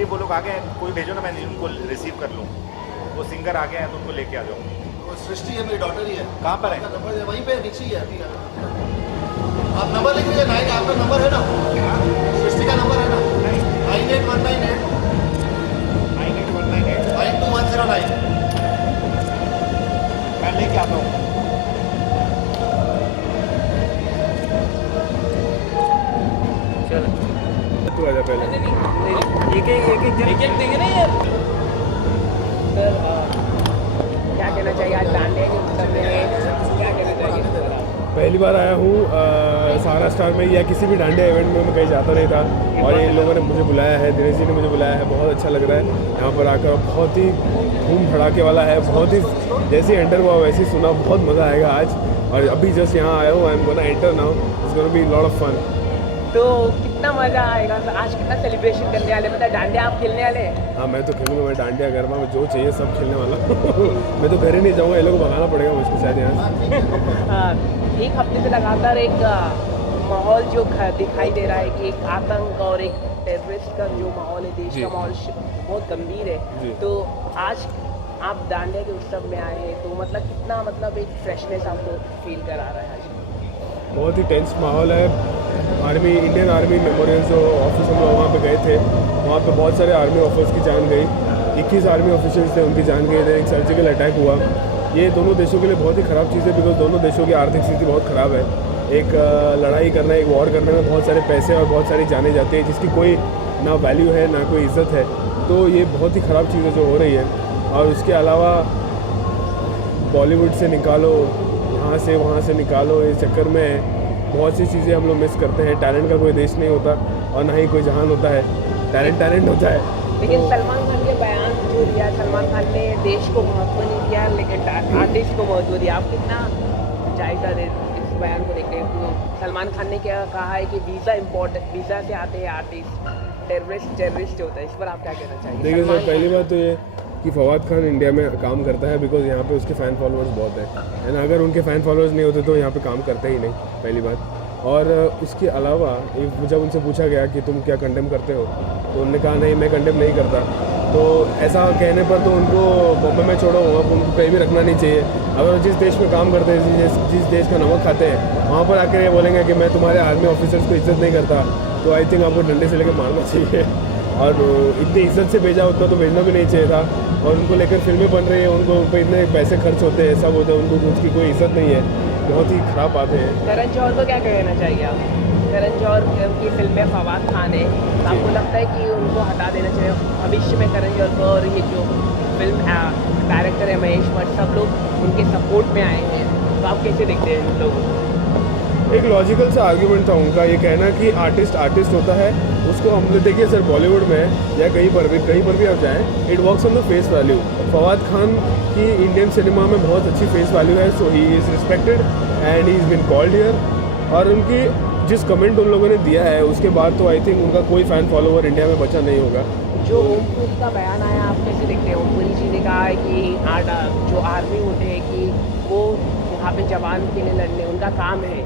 नीचे वो लोग आ गए हैं, कोई भेजो ना, मैं उनको रिसीव कर लूँ। वो सिंगर आ गए हैं तो उनको लेके आ जाओ। वो सृष्टि है, मेरी डॉटर ही है। कहाँ पर है? नंबर है वहीं पे नीचे ही है अभी। आप नंबर लिख लीजिए, 9 आपका नंबर है ना? सृष्टि का नंबर है ना? 98198 98 92109। मैं लेके आता हूँ। तू आजा पहले। एक देंगे ना यार। सर क्या कहना चाहिए आज डांडिया के उत्सव में, क्या कहना चाहिए? पहली बार आया हूँ सहारा स्टार में या किसी भी डांडिया इवेंट में मैं कहीं जाता नहीं था, और इन लोगों ने मुझे बुलाया है, दिनेश जी ने मुझे बुलाया है, बहुत अच्छा लग रहा है यहाँ पर आकर। बहुत ही धूम धड़ाके वाला है, बहुत ही जैसे एंटर हुआ वैसे ही सुना, बहुत मज़ा आएगा आज। और अभी जस्ट यहाँ आया हूँ, I am gonna enter now, it's gonna be lot of fun. तो कितना मजा आएगा, तो आज कितना सेलिब्रेशन करने वाले, मतलब डांडिया आप खेलने वाले हैं? हाँ मैं तो खेलूँगा, मैं डांडिया गरबा में जो चाहिए सब खेलने वाला मैं तो घर ही नहीं जाऊँगा, ये लोग को भगाना पड़ेगा मुझको शायद यहाँ। एक हफ्ते से लगातार एक माहौल जो दिखाई दे रहा है कि एक आतंक और एक टेररिस्ट का जो माहौल है, देश जी। का माहौल बहुत गंभीर जी। है। तो आज आप डांडिया के उत्सव में आए हैं, तो मतलब कितना, मतलब एक फ्रेशनेस आपको फील करा रहा है आज? बहुत ही टेंस माहौल है। आर्मी, इंडियन आर्मी मेमोरियल जो ऑफिस हम लोग वहाँ पे गए थे, वहाँ पे बहुत सारे आर्मी ऑफिसर्स की जान गई, 21 आर्मी ऑफिसर्स थे उनकी जान गई थे। एक सर्जिकल अटैक हुआ, ये दोनों देशों के लिए बहुत ही ख़राब चीज़ है, बिकॉज दोनों देशों की आर्थिक स्थिति बहुत ख़राब है। एक लड़ाई करना, एक वॉर करने में बहुत सारे पैसे और बहुत सारी जाने जाती है, जिसकी कोई ना वैल्यू है ना कोई इज्जत है। तो ये बहुत ही ख़राब चीज़ है जो हो रही है। और उसके अलावा बॉलीवुड से निकालो, यहाँ से वहाँ से निकालो, इस चक्कर में बहुत सी चीज़ें हम लोग मिस करते हैं। टैलेंट का कोई देश नहीं होता और ना ही कोई जहान होता है, टैलेंट होता है। लेकिन सलमान खान के बयान जो दिया, सलमान खान ने देश को महत्व नहीं दिया लेकिन आर्टिस्ट को महत्व दिया। आप कितना जायजा दे इस बयान को देखते हैं? तो सलमान खान ने क्या कहा है कि वीज़ा इम्पोर्टेंट, वीज़ा से आते हैं आर्टिस्ट, टेररिस्ट होता है, इस पर आप क्या कहना चाहिए? देखिए सर, पहली बात तो ये कि फवाद खान इंडिया में काम करता है बिकॉज यहाँ पे उसके फ़ैन फॉलोअर्स बहुत है ना। अगर उनके फ़ैन फॉलोअर्स नहीं होते तो यहाँ पे काम करते ही नहीं, पहली बात। और उसके अलावा जब उनसे पूछा गया कि तुम क्या कंडेम करते हो, तो उन्होंने कहा नहीं, मैं कंडेम नहीं करता। तो ऐसा कहने पर तो उनको बॉम्बे में छोड़ो, उनको कहीं भी रखना नहीं चाहिए। अगर वो जिस देश में काम करते हैं, जिस देश का नमक खाते हैं, वहाँ पर आकर ये बोलेंगे कि मैं तुम्हारे आर्मी ऑफिसर्स को इज्जत नहीं करता, तो आई थिंक आपको डंडे से लेकर मारना चाहिए। और इतनी इज्जत से भेजा उतना तो भेजना भी नहीं चाहिए था। और उनको लेकर फिल्में बन रही हैं, उनको उन पर इतने पैसे खर्च होते हैं, सब होते हैं, उनको उसकी कोई इज्जत नहीं है। बहुत ही ख़राब बातें हैं। करण जौहर को क्या कहना चाहिए आप? करण जौहर की फिल्म में फवाद खान है, तो आपको लगता है कि उनको हटा देना चाहिए भविष्य में करण जौहर को? और ये जो फिल्म डायरेक्टर है महेश भट्ट, सब लोग उनके सपोर्ट में आए हैं, तो आप कैसे देखते हैं इन लोगों को? एक लॉजिकल सा आर्ग्यूमेंट था उनका, ये कहना कि आर्टिस्ट होता है, उसको हमने देखिए सर बॉलीवुड में या कहीं पर भी आप जाएँ, it works on the face value. Fawad Khan की इंडियन सिनेमा में बहुत अच्छी फेस वैल्यू है, so he is respected and he is been called here. और उनकी जिस कमेंट उन लोगों ने दिया है उसके बाद तो आई थिंक उनका कोई फ़ैन फॉलोवर इंडिया में बचा नहीं होगा। जो ओमपुरी का बयान आया, आप कैसे देखते हैं? ओमपुरी जी ने कहा है कि जो आर्मी होते हैं कि वो वहाँ पे जवान के लिए लड़ने उनका काम है,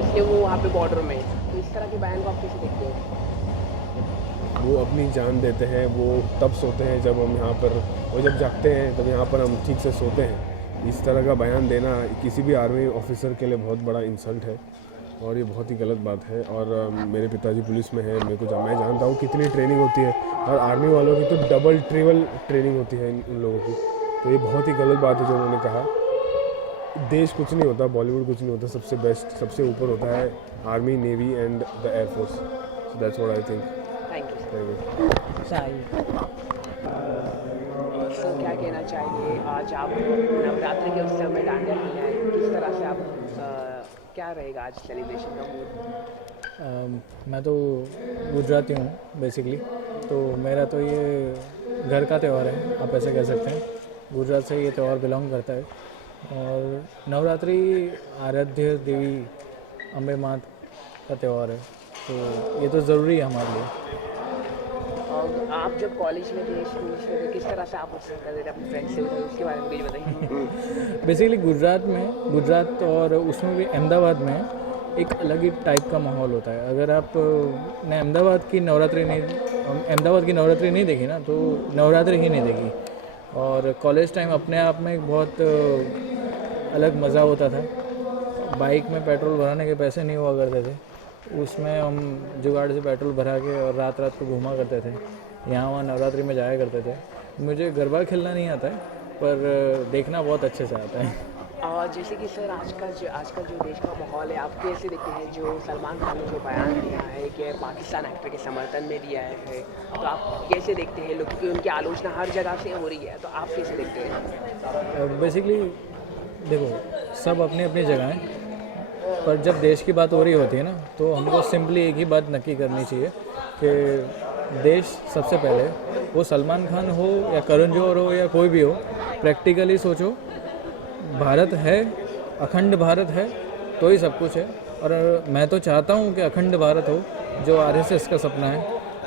इसलिए वो वहाँ पे बॉर्डर में, तो इस तरह के बयान को आप कैसे देखते हैं? वो अपनी जान देते हैं, वो तब सोते हैं जब हम यहाँ पर, वो जब जागते हैं तब यहाँ पर हम ठीक से सोते हैं। इस तरह का बयान देना किसी भी आर्मी ऑफिसर के लिए बहुत बड़ा इंसल्ट है और ये बहुत ही गलत बात है। और मेरे पिताजी पुलिस में है, मैं जानता हूँ कितनी ट्रेनिंग होती है, और आर्मी वालों की तो डबल ट्रिपल ट्रेनिंग होती है उन लोगों की। तो ये बहुत ही गलत बात है जो उन्होंने कहा। देश कुछ नहीं होता, बॉलीवुड कुछ नहीं होता, सबसे बेस्ट, सबसे ऊपर होता है army, navy and the air force. So that's what I think. Thank you thank sir. क्या कहना चाहिए आज आप नवरात्रि के उत्सव में डांडिया खेलने आए, किस तरह से आप क्या रहेगा आज सेलिब्रेशन का मूड? मैं तो गुजराती हूँ बेसिकली, तो मेरा तो ये घर का त्यौहार है, आप ऐसे कह सकते हैं। गुजरात से ये त्यौहार बिलोंग करता है। और नवरात्रि आराध्य देवी अम्बे माँ का त्यौहार है, तो ये तो ज़रूरी है हमारे लिए। और आप जब कॉलेज में थे, स्कूल में थे, किस तरह से आप उससे करते थे अपने फ्रेंड्स से, उसके बारे में कुछ बताइए। बेसिकली गुजरात और उसमें भी अहमदाबाद में एक अलग ही टाइप का माहौल होता है। अगर आप ने अहमदाबाद की नवरात्रि नहीं अहमदाबाद की नवरात्रि नहीं देखी ना, तो नवरात्रि ही नहीं देखी। और कॉलेज टाइम अपने आप में एक बहुत अलग मज़ा होता था। बाइक में पेट्रोल भराने के पैसे नहीं हुआ करते थे, उसमें हम जुगाड़ से पेट्रोल भरा के और रात रात को घूमा करते थे, यहाँ वहाँ नवरात्रि में जाया करते थे। मुझे गरबा खेलना नहीं आता है, पर देखना बहुत अच्छे से आता है। और जैसे कि सर आजकल जो देश का माहौल है, आप कैसे देखते हैं जो सलमान खान ने जो बयान दिया है कि पाकिस्तान एक्टर के समर्थन में दिया है, तो आप कैसे देखते हैं? लोग क्योंकि उनकी आलोचना हर जगह से हो रही है, तो आप कैसे देखते हैं? बेसिकली देखो, सब अपनी अपनी जगह हैं, पर जब देश की बात हो रही होती है ना, तो हमको सिंपली एक ही बात नक्की करनी चाहिए कि देश सबसे पहले, वो सलमान खान हो या करण जौहर हो या कोई भी हो, प्रैक्टिकली सोचो, भारत है, अखंड भारत है तो ही सब कुछ है। और मैं तो चाहता हूँ कि अखंड भारत हो, जो आरएसएस का सपना है।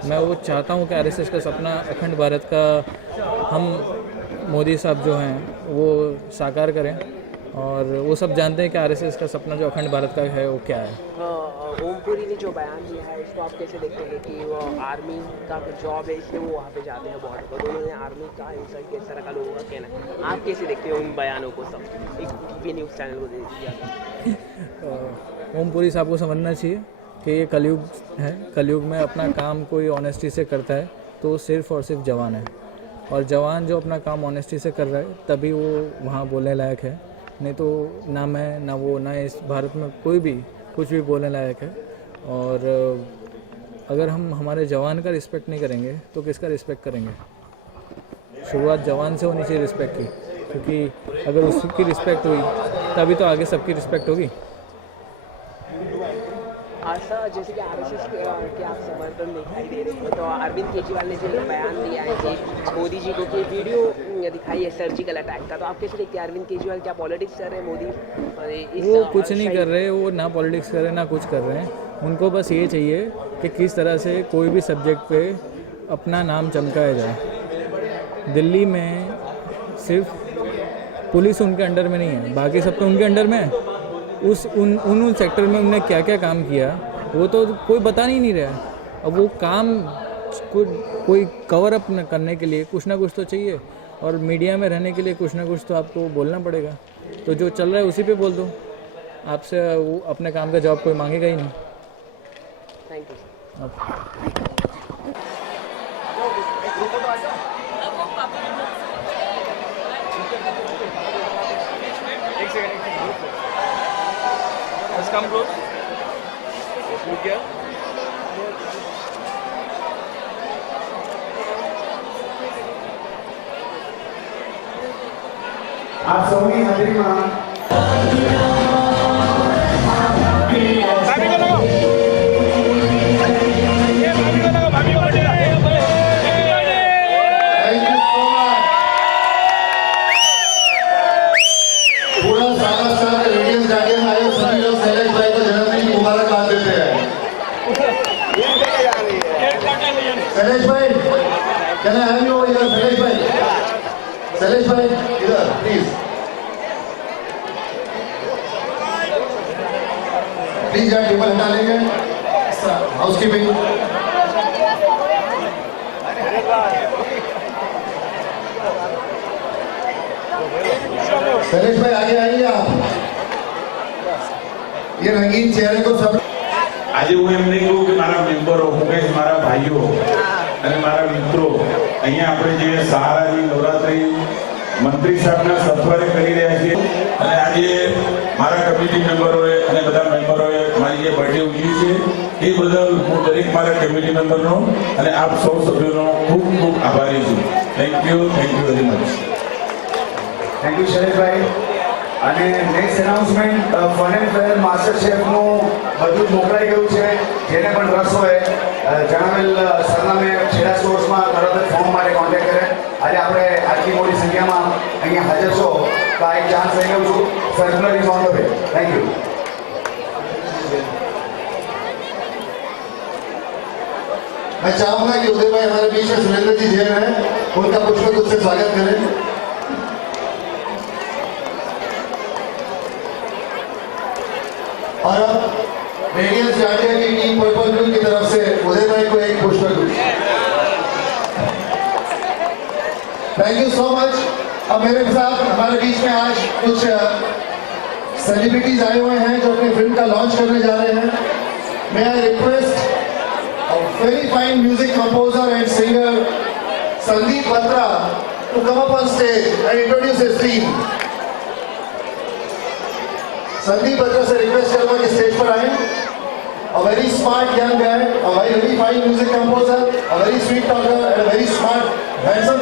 मैं वो चाहता हूँ कि आरएसएस का सपना अखंड भारत का हम मोदी साहब जो हैं वो साकार करें। और वो सब जानते हैं कि आरएसएस का सपना जो अखंड भारत का है वो क्या है। ओमपुरी ने जो बयान दिया है, इसको आप कैसे देखते हैं कि वो आर्मी का जॉब है, इसलिए वो वहाँ पे जाते हैं बॉर्डर पर, दोनों ने आर्मी का इंसल्ट किस तरह का लोगों का कहना है, आप कैसे देखते हैं उन बयानों को? सब एक टीवी न्यूज़ चैनल को दे दिया था। ओमपुरी साहब को समझना चाहिए कि ये कलयुग है, कलयुग में अपना काम कोई ऑनेस्टी से करता है तो सिर्फ और सिर्फ जवान है, और जवान जो अपना काम ऑनेस्टी से कर रहा है तभी वो वहाँ बोलने लायक है, नहीं तो ना मैं ना वो ना इस भारत में कोई भी कुछ भी बोलने लायक है। और अगर हम हमारे जवान का रिस्पेक्ट नहीं करेंगे तो किसका रिस्पेक्ट करेंगे? शुरुआत जवान से होनी चाहिए रिस्पेक्ट की, क्योंकि अगर उसकी रिस्पेक्ट हुई तभी तो आगे सबकी रिस्पेक्ट होगी। सर जैसे कि आरएसएस के आप समर्थन दिखाई दे रहे हैं, तो अरविंद केजरीवाल ने जो बयान दिया है कि मोदी जी को कि वीडियो दिखाई है सर्जिकल अटैक का, तो आप कैसे देखते हैं? अरविंद केजरीवाल क्या पॉलिटिक्स कर रहे हैं? मोदी वो कुछ नहीं कर रहे, वो ना पॉलिटिक्स कर रहे ना कुछ कर रहे हैं। उनको बस ये चाहिए कि किस तरह से कोई भी सब्जेक्ट पे अपना नाम चमकाया जाए। दिल्ली में सिर्फ पुलिस उनके अंडर में नहीं है, बाकी सब तो उनके अंडर में है। उन सेक्टर में उन्होंने क्या क्या काम किया वो तो कोई बता नहीं रहा। अब वो काम कोई कवर अप करने के लिए कुछ ना कुछ तो चाहिए, और मीडिया में रहने के लिए कुछ ना कुछ तो आपको बोलना पड़ेगा। तो जो चल रहा है उसी पे बोल दो, आपसे वो अपने काम का जॉब कोई मांगेगा ही नहीं। Thank you. Come close. Look here. आप सभी हाजिरी शैलेश भाई, can I have you over here, Shailesh भाई? शैलेश भाई इधर प्लीज यार टेबल हटा लेंगे। हाउसकीपिंग शैलेश भाई आगे आइए आप। ये रंगीन चेहरे को सब આજે હું એમ નહીં કહું કે મારા મેમ્બરો, હું કહીશ મારા ભાઈઓ અને મારા મિત્રો, અહીંયા આપણે જે સહારાની નવરાત્રી મંત્રી સાહેબના સત્વરે કરી રહ્યા છીએ, અને આજે મારા કમિટી મેમ્બરોએ અને બધા મેમ્બરોએ મારી જે બર્થડે ઉજવી છે એ બદલ હું દરેક મારા કમિટી મેમ્બરનો અને આપ સૌ સભ્યોનો ખૂબ ખૂબ આભારી છું. Thank you very much. Thank you Shaileshbhai. અને next announcement fun and fair master શેફનું બધું જ મોકલાઈ ગયું છે. જેને પણ રસ હોય જણાવેલ સરનામે છેલ્લા સ્ટોર્સમાં તરત જ ફોર્મ માટે કોન્ટેક્ટ કરે. આજે આપણે આટલી મોટી સંખ્યામાં અહીંયા હાજર છો તો આ એક ચાન્સ લઈ લઉં છું. Circular is on the way. Thank you. मैं चाहूंगा कि उदय भाई हमारे बीच में सुरेंद्र जी जेल हैं, उनका पुष्प गुच्छ से स्वागत करें. और अब रेडियंस जाटिया की टीम पर्पल ब्लू की तरफ से उदय भाई को एक पुष्प गुच्छ. Thank you so much. अब मेरे साथ हमारे बीच में आज कुछ सेलिब्रिटीज आए हुए हैं जो अपनी फिल्म का लॉन्च करने जा रहे हैं। May I request a very fine music composer and singer Sandeep Batra to come up on stage and introduce his team. Sandeep Batra से रिक्वेस्ट करूंगा कि स्टेज पर आए। A very smart young guy, a very fine music composer, a very sweet talker, and a very smart, handsome